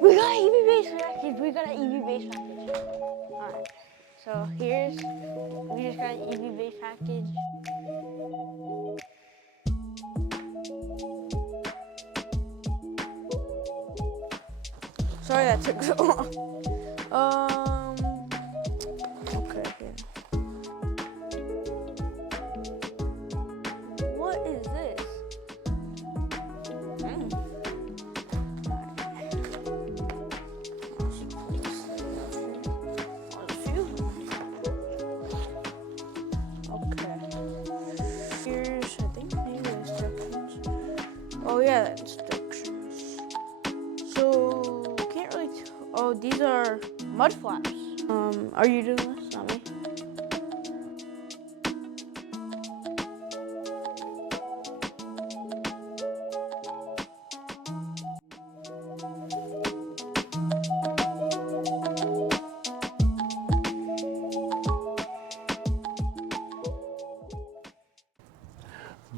We got an EvBase package. We got an EvBase package. Alright. So we just got an EvBase package. Sorry that took so long. Okay. What is this? Oh yeah, the instructions. So can't really tell. Oh, these are Mudflaps. Are you doing this? Not me.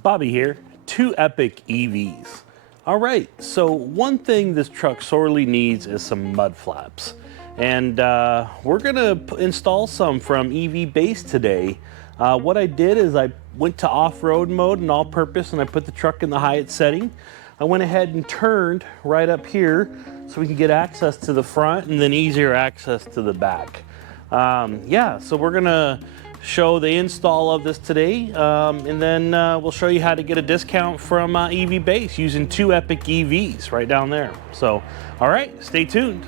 Bobby here, two epic EVs. All right, so one thing this truck sorely needs is some mud flaps. And we're gonna install some from EvBase today. What I did is I went to off-road mode and all-purpose, and I put the truck in the highest setting. I went ahead and turned right up here so we can get access to the front and then easier access to the back. Yeah, so we're gonna show the install of this today, and then we'll show you how to get a discount from EvBase using two epic EVs right down there. So, all right, stay tuned.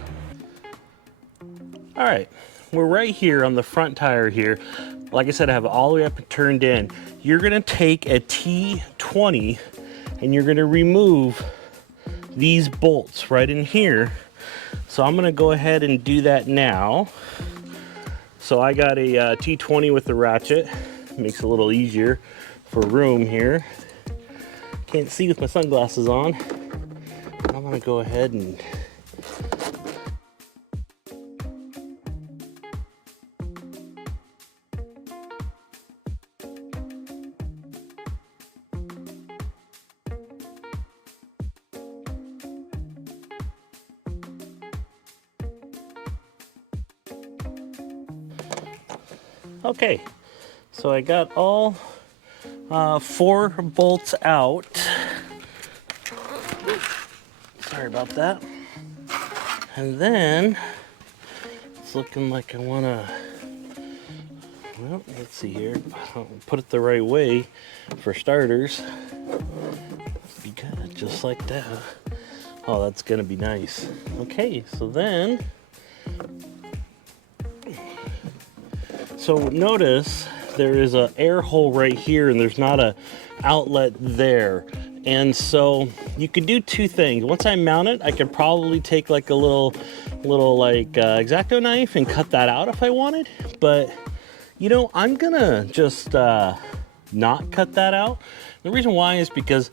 All right, we're right here on the front tire here. Like I said, I have it all the way up and turned in. You're gonna take a T20 and you're gonna remove these bolts right in here. So I'm gonna go ahead and do that now. So I got a T20 with the ratchet. Makes it a little easier for room here. Can't see with my sunglasses on. I'm gonna go ahead and okay, so I got all 4 bolts out. Sorry about that. And then it's looking like I wanna, well, let's see here. I'll put it the right way for starters. Be good, just like that. Oh, that's gonna be nice. Okay, so then, so notice there is an air hole right here and there's not a outlet there. And so you could do two things. Once I mount it, I could probably take like a little like X-Acto knife and cut that out if I wanted. But you know, I'm gonna just not cut that out. The reason why is because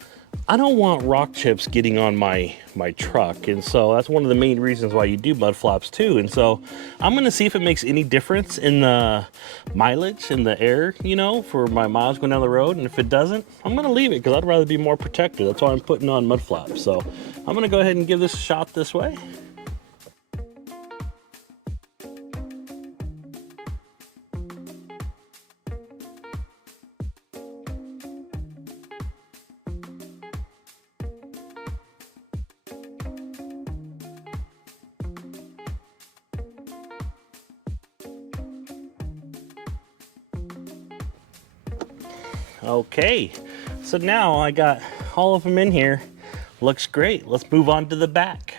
I don't want rock chips getting on my truck, and so that's one of the main reasons why you do mud flaps too. And so I'm gonna see if it makes any difference in the mileage in the air, you know, for my miles going down the road. And if it doesn't, I'm gonna leave it because I'd rather be more protected. That's why I'm putting on mud flaps. So I'm gonna go ahead and give this a shot this way. Okay, so now I got all of them in here. Looks great. Let's move on to the back.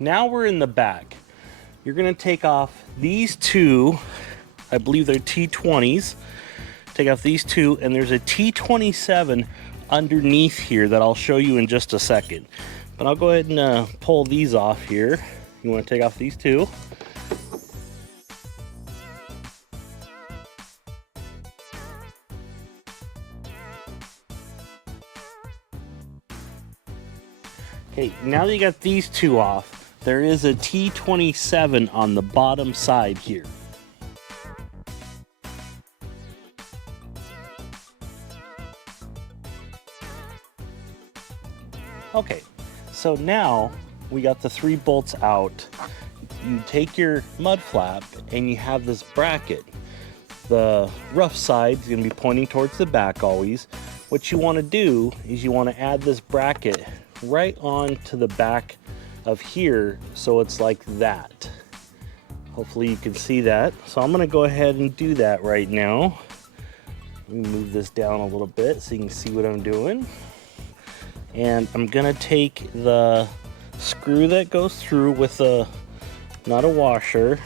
Now we're in the back. You're gonna take off these two, I believe they're T20s. Take off these two, and there's a T27 underneath here that I'll show you in just a second. But I'll go ahead and pull these off here. You wanna take off these two. Okay, now that you got these two off, there is a T27 on the bottom side here. Okay, So now we got the 3 bolts out. You take your mud flap and you have this bracket. The rough side is going to be pointing towards the back always. What you want to do is you want to add this bracket right on to the back of here, so it's like that. Hopefully you can see that. So I'm going to go ahead and do that right now. Let me move this down a little bit so you can see what I'm doing. And I'm going to take the screw that goes through with not a washer,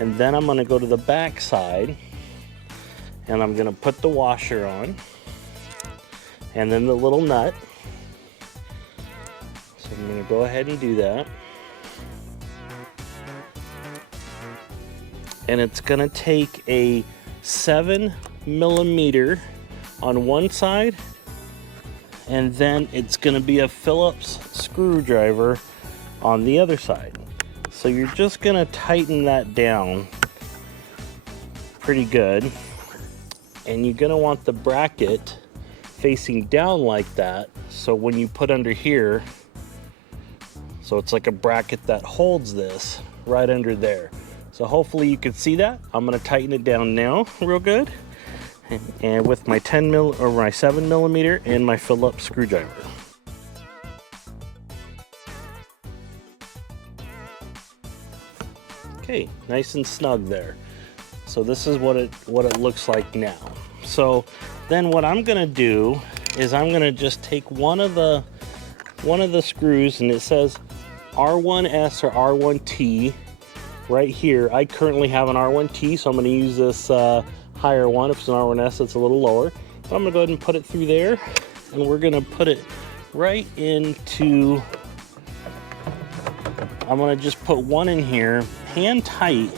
and then I'm going to go to the back side and I'm going to put the washer on, and then the little nut. So I'm going to go ahead and do that. And it's going to take a 7mm on one side, and then it's going to be a Phillips screwdriver on the other side. So you're just going to tighten that down pretty good, and you're going to want the bracket facing down like that, so when you put under here, so it's like a bracket that holds this right under there. So hopefully you can see that. I'm going to tighten it down now real good, and with my 10mm or my 7mm and my Phillips screwdriver. Okay, nice and snug there. So this is what it looks like now. So then what I'm gonna do is I'm gonna just take one of the screws, and it says R1S or R1T right here. I currently have an R1T, so I'm gonna use this higher one. If it's an R1S, it's a little lower. But I'm gonna go ahead and put it through there, and we're gonna put it right into, I'm gonna just put one in here, hand tight,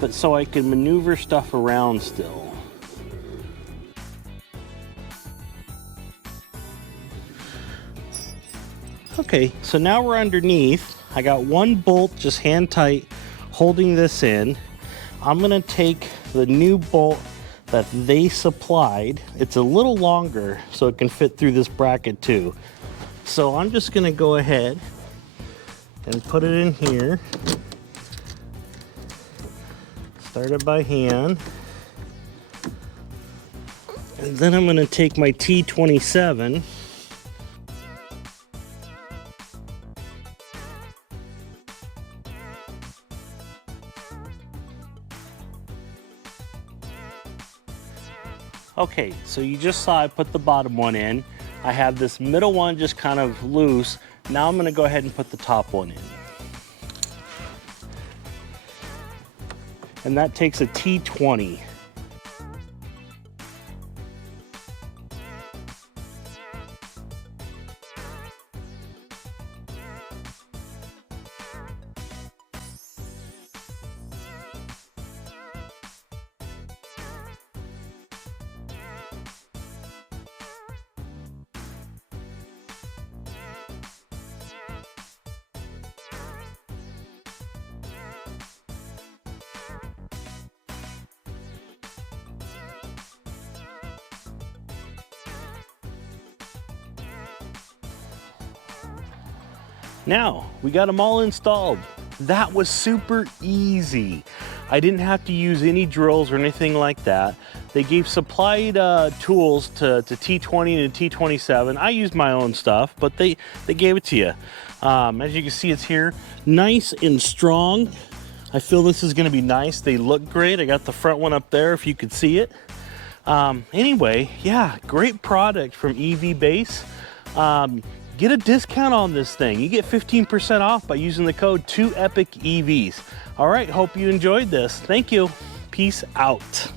but so I can maneuver stuff around still. Okay, so now we're underneath. I got one bolt just hand tight holding this in. I'm gonna take the new bolt that they supplied. It's a little longer, so it can fit through this bracket too. So I'm just gonna go ahead and put it in here. Start it by hand. And then I'm gonna take my T27. Okay, so you just saw I put the bottom one in. I have this middle one just kind of loose. Now I'm gonna go ahead and put the top one in. And that takes a T20. Now, we got them all installed. That was super easy. I didn't have to use any drills or anything like that. They gave supplied tools to T20 and T27. I used my own stuff, but they gave it to you. As you can see, it's here. Nice and strong. I feel this is gonna be nice. They look great. I got the front one up there if you could see it. Anyway, yeah, great product from EvBase. Get a discount on this thing. You get 15% off by using the code 2EPICEVs. All right, hope you enjoyed this. Thank you. Peace out.